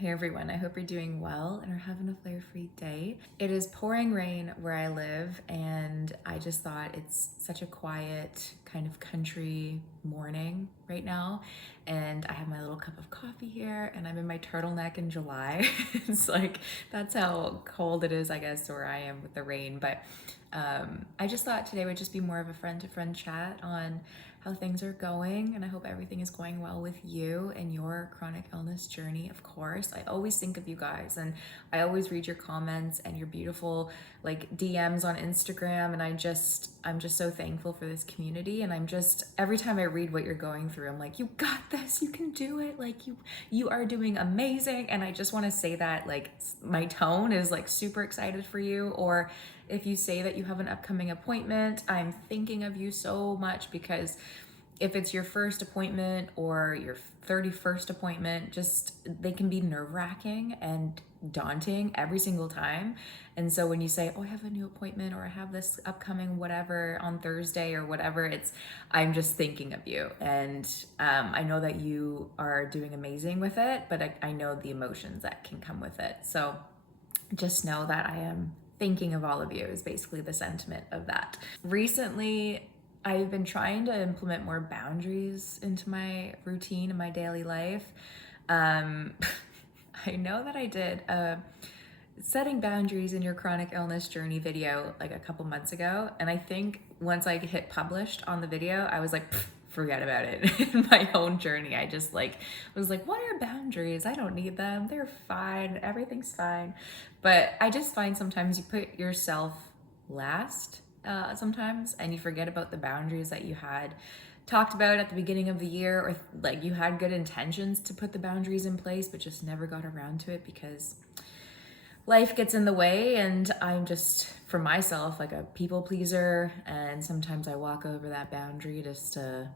Hey everyone, I hope you're doing well and are having a flare-free day. It is pouring rain where I live, and I just thought it's such a quiet kind of country morning right now. And I have my little cup of coffee here and I'm in my turtleneck in July. It's like, that's how cold it is, I guess, where I am with the rain. But I just thought today would just be more of a friend-to-friend chat on how things are going, and I hope everything is going well with you and your chronic illness journey. Of course, I always think of you guys, and I always read your comments and your beautiful like DMs on Instagram, and I'm just so thankful for this community. And I'm just, every time I read what you're going through, I'm like, you got this, you can do it, like you are doing amazing. And I just want to say that, like, my tone is like super excited for you. Or if you say that you have an upcoming appointment, I'm thinking of you so much, because if it's your first appointment or your 31st appointment, just they can be nerve-wracking and daunting every single time. And so when you say, oh, I have a new appointment, or I have this upcoming whatever on Thursday or whatever, I'm just thinking of you. And I know that you are doing amazing with it, but I know the emotions that can come with it. So just know that I am thinking of all of you, is basically the sentiment of that. Recently, I've been trying to implement more boundaries into my routine in my daily life. I know that I did a setting boundaries in your chronic illness journey video like a couple months ago, and I think once I hit published on the video, I was like, forget about it. In my own journey, I just like was like, what are boundaries? I don't need them, they're fine, everything's fine. But I just find sometimes you put yourself last sometimes, and you forget about the boundaries that you had talked about at the beginning of the year, or like you had good intentions to put the boundaries in place but just never got around to it because life gets in the way. And I'm just, for myself, like a people pleaser, and sometimes I walk over that boundary just to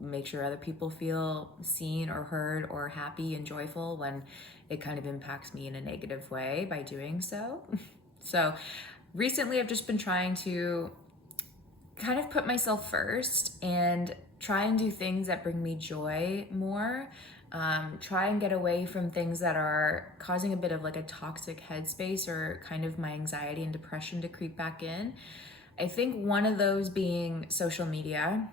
make sure other people feel seen or heard or happy and joyful, when it kind of impacts me in a negative way by doing so. So recently I've just been trying to kind of put myself first and try and do things that bring me joy more. Try and get away from things that are causing a bit of like a toxic headspace, or kind of my anxiety and depression to creep back in. I think one of those being social media.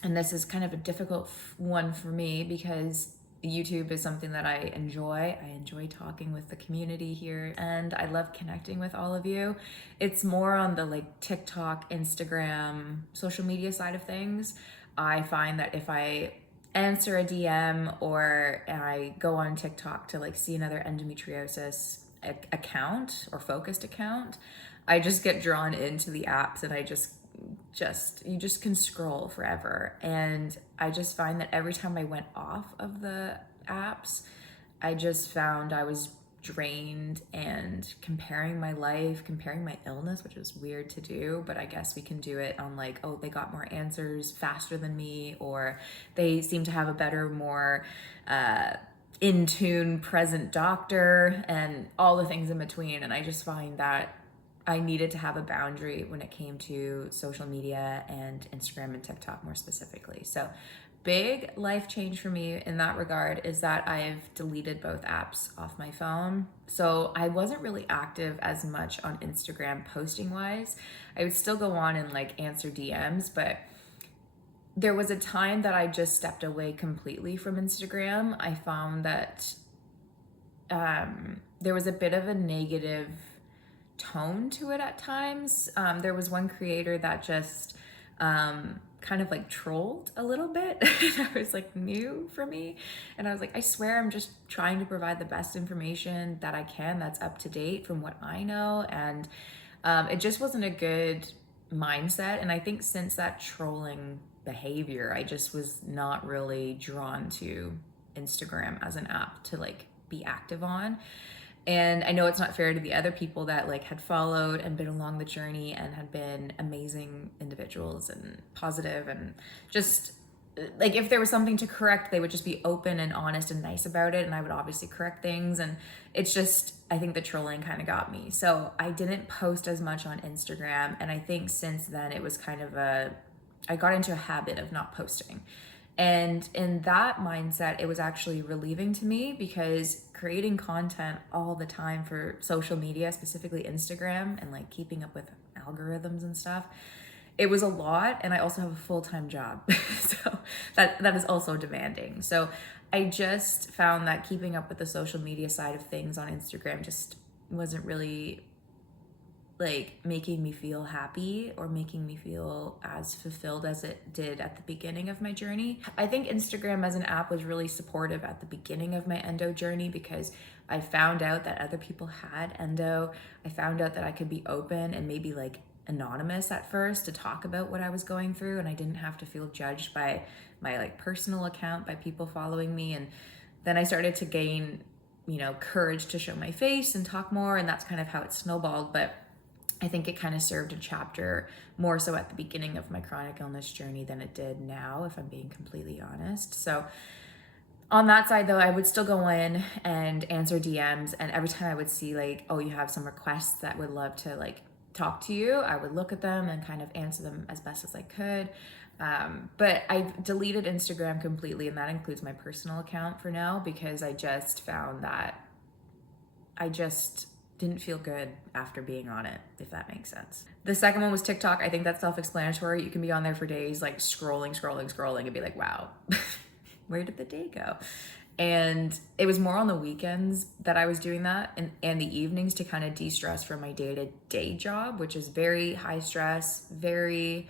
And this is kind of a difficult one for me, because YouTube is something that I enjoy. I enjoy talking with the community here, and I love connecting with all of you. It's more on the like TikTok, Instagram, social media side of things. I find that if I answer a DM or I go on TikTok to like see another endometriosis account or focused account, I just get drawn into the apps, and you just can scroll forever. And I just find that every time I went off of the apps, I just found I was drained and comparing my life, comparing my illness, which is weird to do, but I guess we can do it on like, oh, they got more answers faster than me, or they seem to have a better, more in tune present doctor, and all the things in between. And I just find that I needed to have a boundary when it came to social media and Instagram and TikTok more specifically. So big life change for me in that regard is that I've deleted both apps off my phone. So I wasn't really active as much on Instagram posting wise. I would still go on and like answer DMs, but there was a time that I just stepped away completely from Instagram. I found that there was a bit of a negative tone to it at times. There was one creator that just kind of like trolled a little bit. That was like new for me, and I was like, I swear I'm just trying to provide the best information that I can, that's up to date from what I know. And it just wasn't a good mindset. And I think since that trolling behavior, I just was not really drawn to Instagram as an app to like be active on. And I know it's not fair to the other people that like had followed and been along the journey and had been amazing individuals and positive, and just like if there was something to correct, they would just be open and honest and nice about it, and I would obviously correct things. And it's just, I think the trolling kind of got me. So I didn't post as much on Instagram, and I think since then it was kind of I got into a habit of not posting. And in that mindset, it was actually relieving to me, because creating content all the time for social media, specifically Instagram, and like keeping up with algorithms and stuff, it was a lot. And I also have a full-time job. So that is also demanding. So I just found that keeping up with the social media side of things on Instagram just wasn't really like making me feel happy or making me feel as fulfilled as it did at the beginning of my journey. I think Instagram as an app was really supportive at the beginning of my endo journey, because I found out that other people had endo. I found out that I could be open and maybe like anonymous at first to talk about what I was going through, and I didn't have to feel judged by my like personal account, by people following me. And then I started to gain, courage to show my face and talk more, and that's kind of how it snowballed. But I think it kind of served a chapter more so at the beginning of my chronic illness journey than it did now, if I'm being completely honest. So on that side though, I would still go in and answer DMs, and every time I would see like, oh, you have some requests that would love to like talk to you, I would look at them and kind of answer them as best as I could. But I deleted Instagram completely, and that includes my personal account for now, because I just found that I just didn't feel good after being on it, if that makes sense. The second one was TikTok. I think that's self-explanatory. You can be on there for days, like scrolling and be like, wow, where did the day go? And it was more on the weekends that I was doing that, and the evenings, to kind of de-stress from my day-to-day job, which is very high stress, very,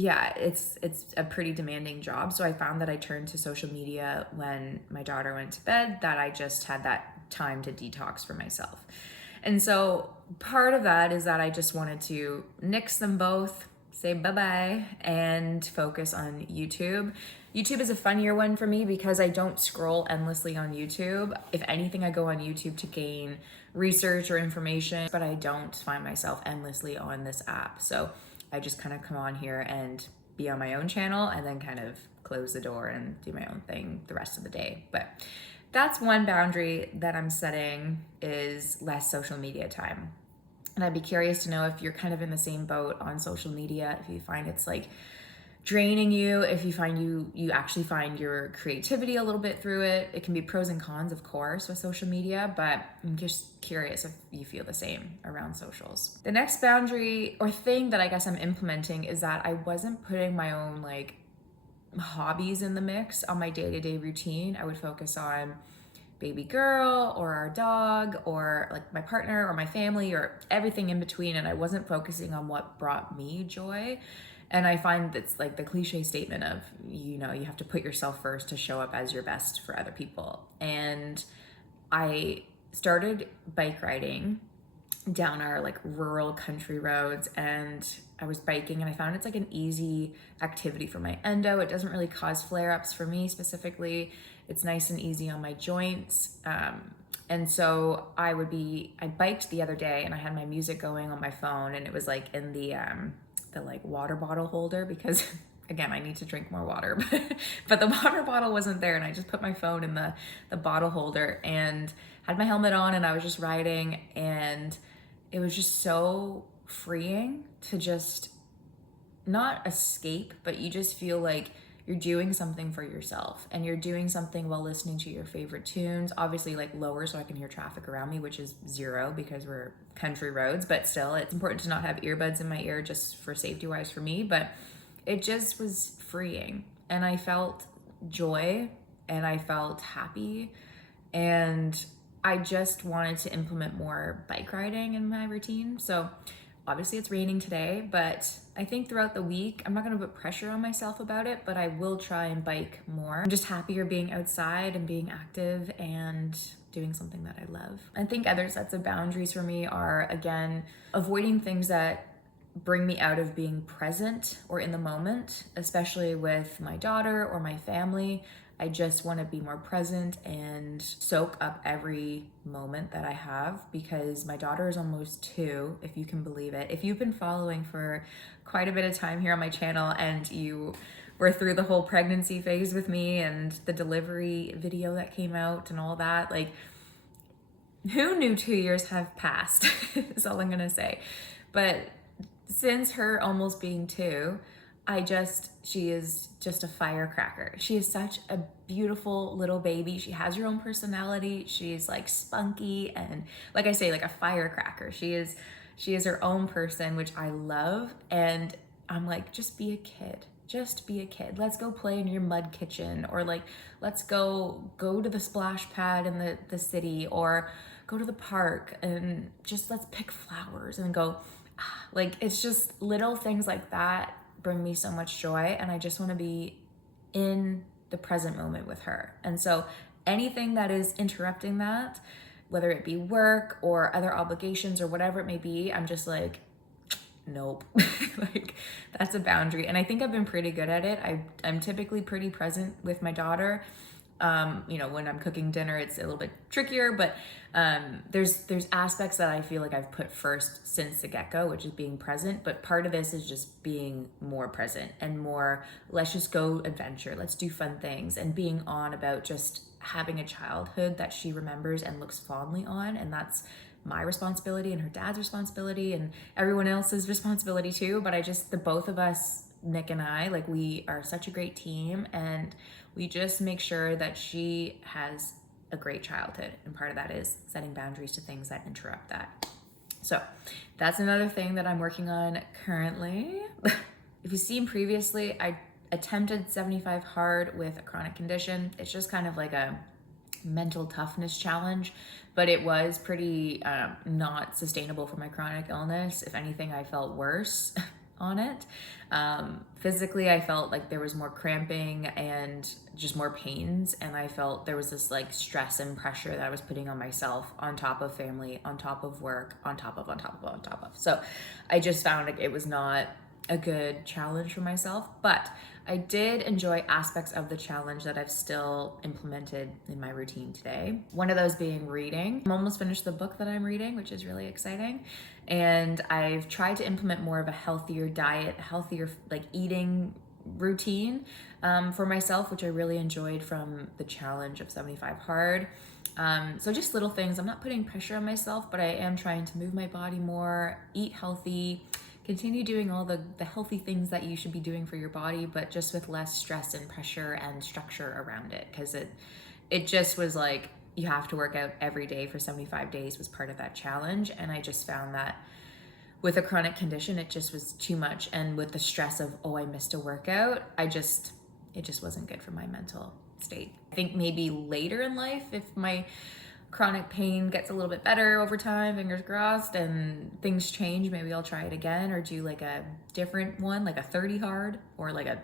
it's a pretty demanding job. So I found that I turned to social media when my daughter went to bed, that I just had that time to detox for myself. And so part of that is that I just wanted to nix them both, say bye-bye, and focus on YouTube. YouTube is a funnier one for me because I don't scroll endlessly on YouTube. If anything, I go on YouTube to gain research or information, but I don't find myself endlessly on this app. So I just kind of come on here and be on my own channel, and then kind of close the door and do my own thing the rest of the day. But that's one boundary that I'm setting, is less social media time. And I'd be curious to know if you're kind of in the same boat on social media, if you find it's like draining you, if you find you actually find your creativity a little bit through it. It can be pros and cons, of course, with social media, but I'm just curious if you feel the same around socials. The next boundary or thing that I guess I'm implementing is that I wasn't putting my own like hobbies in the mix on my day-to-day routine. I would focus on baby girl or our dog or like my partner or my family or everything in between, and I wasn't focusing on what brought me joy. And I find that's like the cliche statement of, you have to put yourself first to show up as your best for other people. And I started bike riding down our like rural country roads, and I was biking, and I found it's like an easy activity for my endo. It doesn't really cause flare-ups for me specifically. It's nice and easy on my joints. And so I biked the other day, and I had my music going on my phone, and it was like in the like water bottle holder, because again, I need to drink more water, but the water bottle wasn't there, and I just put my phone in the bottle holder and had my helmet on, and I was just riding, and it was just so freeing to just not escape, but you just feel like you're doing something for yourself, and you're doing something while listening to your favorite tunes, obviously like lower so I can hear traffic around me, which is zero because we're country roads, but still it's important to not have earbuds in my ear just for safety wise for me. But it just was freeing, and I felt joy, and I felt happy, and I just wanted to implement more bike riding in my routine. So obviously it's raining today, but I think throughout the week, I'm not gonna put pressure on myself about it, but I will try and bike more. I'm just happier being outside and being active and doing something that I love. I think other sets of boundaries for me are, again, avoiding things that bring me out of being present or in the moment, especially with my daughter or my family. I just want to be more present and soak up every moment that I have, because my daughter is almost 2, if you can believe it. If you've been following for quite a bit of time here on my channel, and you were through the whole pregnancy phase with me and the delivery video that came out and all that, like, who knew 2 years have passed is all I'm gonna say. But since her almost being 2, she is just a firecracker. She is such a beautiful little baby. She has her own personality. She's like spunky and, like I say, like a firecracker. She is her own person, which I love. And I'm like, just be a kid. Just be a kid. Let's go play in your mud kitchen, or like, let's go to the splash pad in the city, or go to the park and just let's pick flowers and go. Like, it's just little things like that bring me so much joy, and I just want to be in the present moment with her. And so anything that is interrupting that, whether it be work or other obligations or whatever it may be, I'm just like, nope. Like, that's a boundary. And I think I've been pretty good at it. I'm typically pretty present with my daughter. When I'm cooking dinner, it's a little bit trickier, but there's aspects that I feel like I've put first since the get-go, which is being present. But part of this is just being more present and more, let's just go adventure, let's do fun things, and being on about just having a childhood that she remembers and looks fondly on. And that's my responsibility and her dad's responsibility and everyone else's responsibility too. But the both of us, Nick and I, like, we are such a great team, and we just make sure that she has a great childhood. And part of that is setting boundaries to things that interrupt that. So that's another thing that I'm working on currently. If you've seen previously, I attempted 75 hard with a chronic condition. It's just kind of like a mental toughness challenge, but it was pretty not sustainable for my chronic illness. If anything, I felt worse on it. Physically, I felt like there was more cramping and just more pains, and I felt there was this like stress and pressure that I was putting on myself, on top of family, on top of work, on top of. So I just found like it was not a good challenge for myself, but I did enjoy aspects of the challenge that I've still implemented in my routine today. One of those being reading. I'm almost finished the book that I'm reading, which is really exciting. And I've tried to implement more of a healthier diet, healthier like eating routine for myself, which I really enjoyed from the challenge of 75 hard. So just little things. I'm not putting pressure on myself, but I am trying to move my body more, eat healthy, continue doing all the healthy things that you should be doing for your body, but just with less stress and pressure and structure around it. Because it just was like, you have to work out every day for 75 days was part of that challenge. And I just found that with a chronic condition, it just was too much. And with the stress of, I missed a workout, it just wasn't good for my mental state. I think maybe later in life, if my chronic pain gets a little bit better over time, fingers crossed, and things change, maybe I'll try it again, or do like a different one, like a 30 hard or like a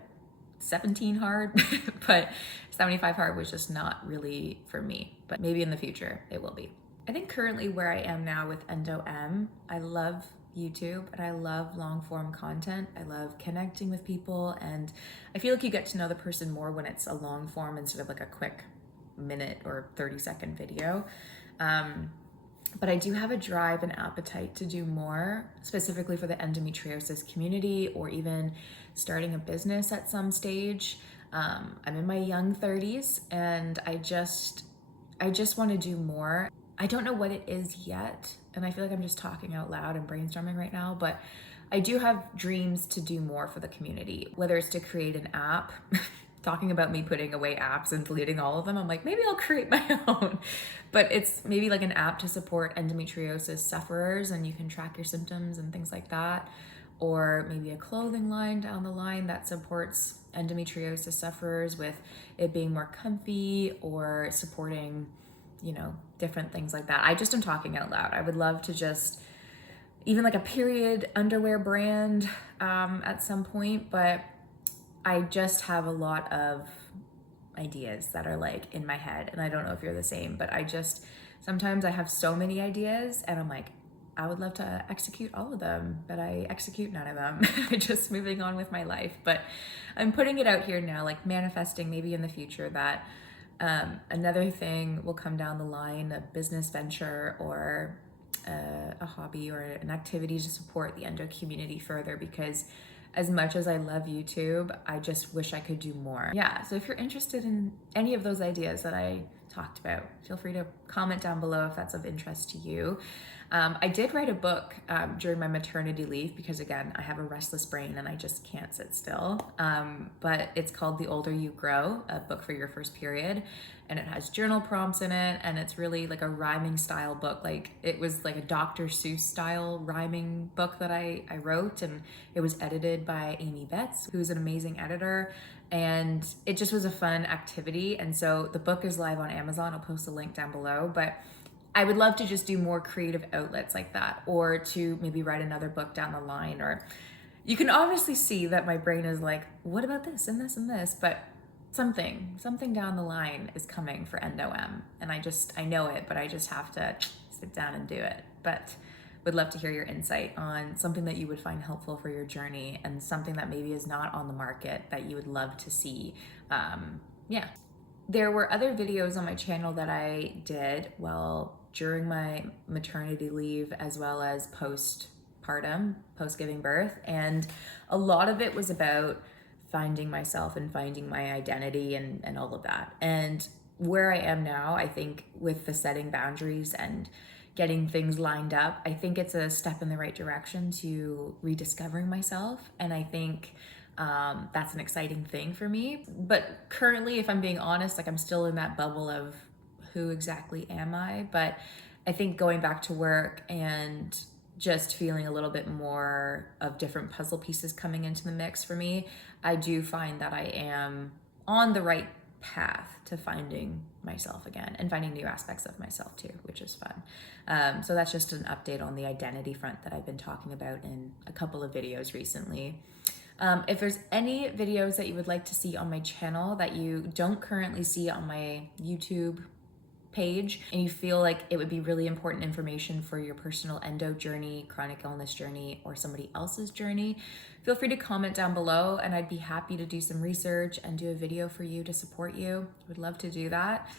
17 hard. But 75 hard was just not really for me, but maybe in the future it will be. I think currently where I am now with Endoemmm, I love YouTube and I love long form content. I love connecting with people, and I feel like you get to know the person more when it's a long form instead of like a quick minute or 30-second video. But I do have a drive and appetite to do more, specifically for the endometriosis community, or even starting a business at some stage. I'm in my young 30s, and I just want to do more. I don't know what it is yet, and I feel like I'm just talking out loud and brainstorming right now, but I do have dreams to do more for the community, whether it's to create an app. Talking about me putting away apps and deleting all of them, I'm like, maybe I'll create my own. But it's maybe like an app to support endometriosis sufferers, and you can track your symptoms and things like that. Or maybe a clothing line down the line that supports endometriosis sufferers with it being more comfy, or supporting, different things like that. I just am talking out loud. I would love to just, even like a period underwear brand at some point, but I just have a lot of ideas that are like in my head, and I don't know if you're the same, but sometimes I have so many ideas and I'm like, I would love to execute all of them, but I execute none of them. I'm just moving on with my life. But I'm putting it out here now, like manifesting maybe in the future that another thing will come down the line, a business venture or a hobby or an activity to support the endo community further, because as much as I love YouTube, I just wish I could do more. Yeah, so if you're interested in any of those ideas that I talked about. Feel free to comment down below if that's of interest to you. I did write a book during my maternity leave because, again, I have a restless brain and I just can't sit still. But it's called The Older You Grow, a book for your first period. And it has journal prompts in it, and it's really like a rhyming style book. Like, it was like a Dr. Seuss style rhyming book that I wrote, and it was edited by Amy Betts, who's an amazing editor. And it just was a fun activity. And so the book is live on Amazon. I'll post a link down below. But I would love to just do more creative outlets like that, or to maybe write another book down the line. Or you can obviously see that my brain is like, what about this and this and this? But something down the line is coming for Endoemmm. And I know it, but I just have to sit down and do it. But would love to hear your insight on something that you would find helpful for your journey, and something that maybe is not on the market that you would love to see. Yeah. There were other videos on my channel that I did during my maternity leave, as well as postpartum, post giving birth. And a lot of it was about finding myself and finding my identity and all of that. And where I am now, I think with the setting boundaries and getting things lined up, I think it's a step in the right direction to rediscovering myself. And I think that's an exciting thing for me. But currently, if I'm being honest, like, I'm still in that bubble of who exactly am I? But I think going back to work and just feeling a little bit more of different puzzle pieces coming into the mix for me, I do find that I am on the right path to finding myself again, and finding new aspects of myself too, which is fun. So that's just an update on the identity front that I've been talking about in a couple of videos recently. If there's any videos that you would like to see on my channel that you don't currently see on my YouTube page, and you feel like it would be really important information for your personal endo journey, chronic illness journey, or somebody else's journey, feel free to comment down below, and I'd be happy to do some research and do a video for you to support you. Would love to do that.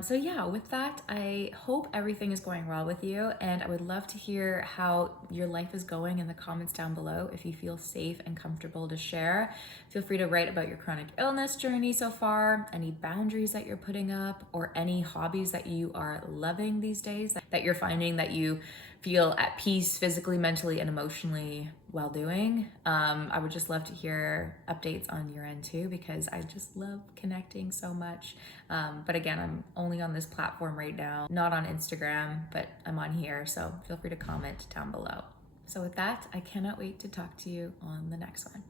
So yeah, with that, I hope everything is going well with you, and I would love to hear how your life is going in the comments down below. If you feel safe and comfortable to share, feel free to write about your chronic illness journey so far, any boundaries that you're putting up, or any hobbies that you are loving these days that you're finding that you feel at peace physically, mentally, and emotionally while doing. I would just love to hear updates on your end too, because I just love connecting so much. But again, I'm only on this platform right now, not on Instagram, but I'm on here, so feel free to comment down below. So with that, I cannot wait to talk to you on the next one.